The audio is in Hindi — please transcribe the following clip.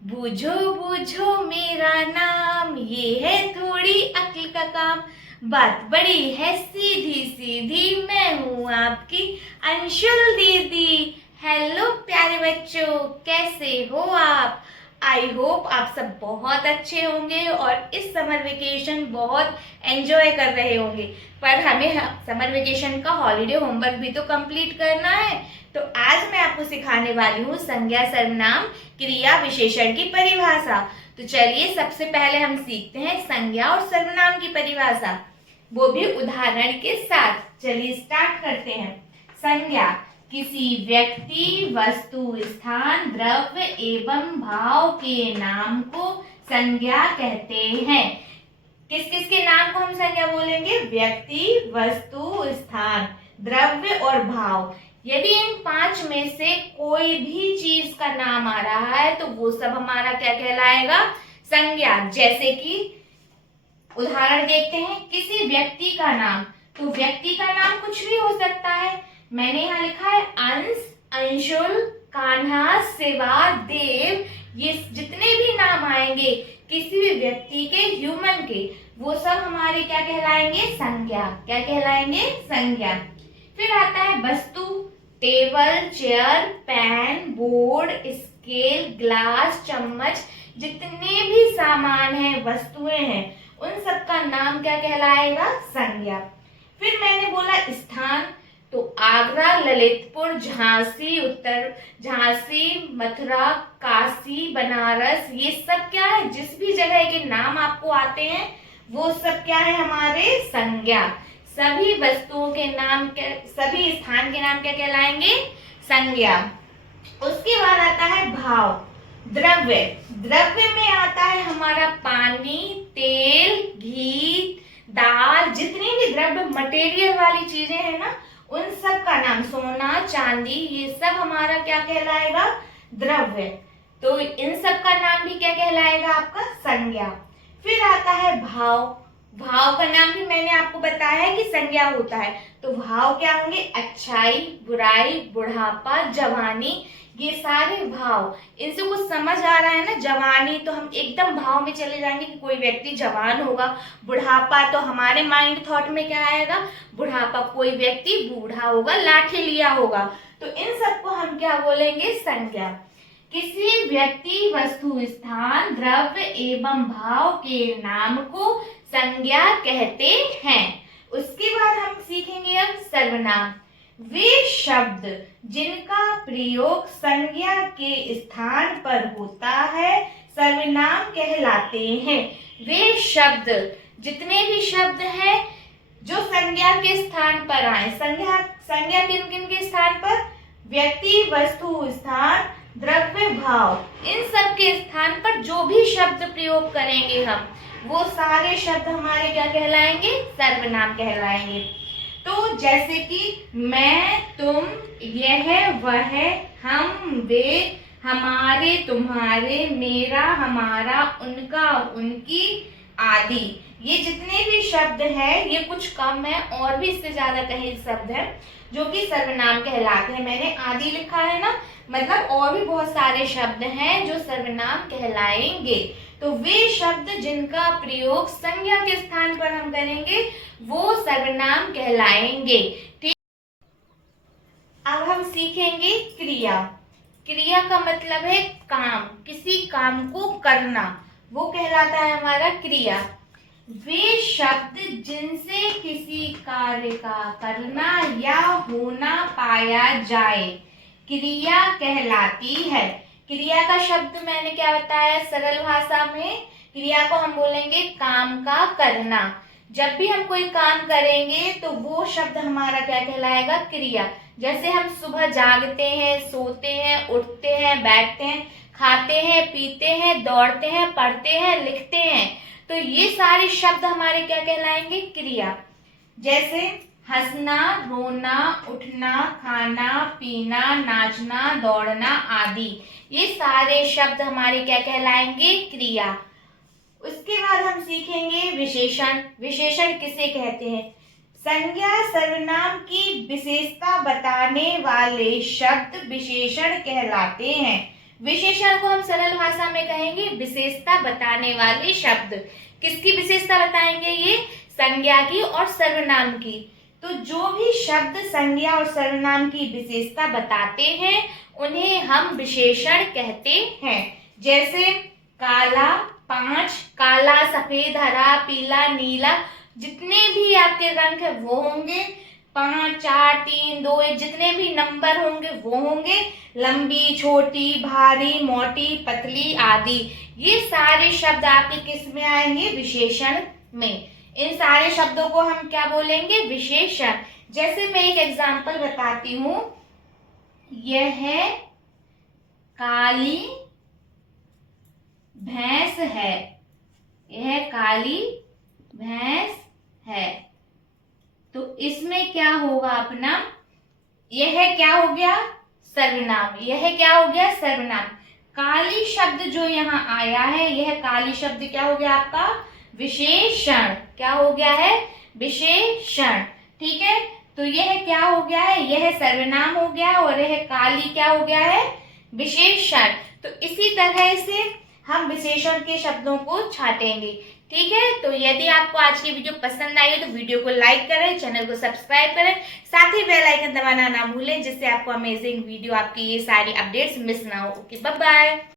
बूझो बूझो मेरा नाम, ये है थोड़ी अक्ल का काम। बात बड़ी है सीधी सीधी, मैं हूँ आपकी अंशुल दीदी। हेलो प्यारे बच्चों, कैसे हो आप? आई होप आप सब बहुत अच्छे होंगे और इस समर वेकेशन बहुत एंजॉय कर रहे होंगे। पर हमें समर वेकेशन का हॉलीडे होमवर्क भी तो कंप्लीट करना है। तो आज मैं आपको सिखाने वाली हूँ संज्ञा सर्वनाम क्रिया विशेषण की परिभाषा। तो चलिए सबसे पहले हम सीखते हैं संज्ञा और सर्वनाम की परिभाषा, वो भी उदाहरण के साथ। चलिए स्टार्ट करते हैं। संज्ञा किसी व्यक्ति, वस्तु, स्थान, द्रव्य एवं भाव के नाम को संज्ञा कहते हैं। किस किस के नाम को हम संज्ञा बोलेंगे? व्यक्ति, वस्तु, स्थान, द्रव्य और भाव। यदि इन पांच में से कोई भी चीज का नाम आ रहा है तो वो सब हमारा क्या कहलाएगा? संज्ञा। जैसे कि उदाहरण देखते हैं, किसी व्यक्ति का नाम। तो व्यक्ति का नाम कुछ भी हो सकता है। मैंने यहाँ लिखा है अंश, अंशुल, कान्हा, शिवा, देव। ये जितने भी नाम आएंगे किसी भी व्यक्ति के, ह्यूमन के, वो सब हमारे क्या कहलाएंगे? संज्ञा। क्या कहलाएंगे? संज्ञा। फिर आता है वस्तु। Table, chair, pen, board, scale, glass, चम्मच, जितने भी सामान हैं, वस्तुएं हैं, उन सब का नाम क्या कहलाएगा? संज्ञा। फिर मैंने बोला स्थान। तो आगरा, ललितपुर, झांसी, मथुरा, काशी, बनारस, ये सब क्या है? जिस भी जगह के नाम आपको आते हैं वो सब क्या है? हमारे संज्ञा। सभी वस्तुओं के नाम, सभी स्थान के नाम क्या कहलाएंगे? संज्ञा। उसके बाद आता है भाव। द्रव्य। द्रव्य में आता है हमारा पानी, तेल, घी, दाल, जितनी भी द्रव्य मटेरियल वाली चीजें हैं ना, उन सब का नाम, सोना, चांदी, ये सब हमारा क्या कहलाएगा? द्रव्य। तो इन सब का नाम भी क्या कहलाएगा? आपका संज्ञा। फिर आता है भाव। भाव का नाम भी मैंने आपको बताया है कि संज्ञा होता है। तो भाव क्या होंगे? अच्छाई, बुराई, बुढ़ापा, जवानी, ये सारे भाव। इनसे कुछ समझ आ रहा है ना? जवानी तो हम एकदम भाव में चले जाएंगे कि कोई व्यक्ति जवान होगा। बुढ़ापा तो हमारे माइंड थॉट में क्या आएगा? बुढ़ापा, कोई व्यक्ति बूढ़ा होगा, लाठी लिया होगा। तो इन सबको हम क्या बोलेंगे? संज्ञा। किसी व्यक्ति, वस्तु, स्थान, द्रव्य एवं भाव के नाम को संज्ञा कहते हैं। उसके बाद हम सीखेंगे अब सर्वनाम। वे शब्द जिनका प्रयोग संज्ञा के स्थान पर होता है सर्वनाम कहलाते हैं। वे शब्द, जितने भी शब्द हैं जो संज्ञा के स्थान पर आए। संज्ञा किन किन के स्थान पर? व्यक्ति, वस्तु, स्थान, द्रव्य, भाव, इन सब के स्थान पर जो भी शब्द प्रयोग करेंगे हम, वो सारे शब्द हमारे क्या कहलाएंगे? सर्वनाम कहलाएंगे। तो जैसे कि मैं, तुम, यह, वह, हम, वे, हमारे, तुम्हारे, मेरा, हमारा, उनका, उनकी, आदि, ये जितने भी शब्द हैं, ये कुछ कम है और भी इससे ज्यादा कई शब्द हैं जो कि सर्वनाम कहलाते हैं। मैंने आदि लिखा है ना, मतलब और भी बहुत सारे शब्द हैं जो सर्वनाम कहलाएंगे। तो वे शब्द जिनका प्रयोग संज्ञा के स्थान पर हम करेंगे वो सर्वनाम कहलाएंगे। ठीक। अब हम सीखेंगे क्रिया। क्रिया का मतलब है काम, किसी काम को करना, वो कहलाता है हमारा क्रिया। वे शब्द जिनसे किसी कार्य का करना या होना पाया जाए क्रिया कहलाती है। क्रिया का शब्द मैंने क्या बताया? सरल भाषा में क्रिया को हम बोलेंगे काम का करना। जब भी हम कोई काम करेंगे तो वो शब्द हमारा क्या कहलाएगा? क्रिया। जैसे हम सुबह जागते हैं, सोते हैं, उठते हैं, बैठते हैं, खाते हैं, पीते हैं, दौड़ते हैं, पढ़ते हैं, लिखते हैं, तो ये सारे शब्द हमारे क्या कहलाएंगे? क्रिया। जैसे हंसना, रोना, उठना, खाना, पीना, नाचना, दौड़ना आदि, ये सारे शब्द हमारे क्या कहलाएंगे? क्रिया। उसके बाद हम सीखेंगे विशेषण। विशेषण किसे कहते हैं? संज्ञा सर्वनाम की विशेषता बताने वाले शब्द विशेषण कहलाते हैं। विशेषण को हम सरल भाषा में कहेंगे विशेषता बताने वाले शब्द। किसकी विशेषता बताएंगे? ये संज्ञा की और सर्वनाम की। तो जो भी शब्द संज्ञा और सर्वनाम की विशेषता बताते हैं उन्हें हम विशेषण कहते हैं। जैसे काला, 5, काला, सफेद, हरा, पीला, नीला, जितने भी आपके रंग है वो होंगे। 5, 4, 3, 2, 1 जितने भी नंबर होंगे वो होंगे। लंबी, छोटी, भारी, मोटी, पतली आदि, ये सारे शब्द आपके किस में आएंगे? विशेषण में। इन सारे शब्दों को हम क्या बोलेंगे? विशेषण। जैसे मैं एक एग्जांपल बताती हूं, यह काली भैंस है, यह काली भैंस है। तो इसमें क्या होगा अपना? यह क्या हो गया? सर्वनाम। यह क्या हो गया? सर्वनाम। काली शब्द जो यहाँ आया है, यह काली शब्द क्या हो गया आपका? विशेषण। क्या हो गया है? विशेषण। ठीक है, तो यह क्या हो गया है? यह सर्वनाम हो गया और यह काली क्या हो गया है? विशेषण। तो इसी तरह से हम विशेषण के शब्दों को छाटेंगे। ठीक है, तो यदि आपको आज की वीडियो पसंद आई है तो वीडियो को लाइक करें, चैनल को सब्सक्राइब करें, साथ ही बेल आइकन दबाना ना भूलें जिससे आपको अमेजिंग वीडियो, आपकी ये सारी अपडेट्स मिस ना हो। Okay, bye bye.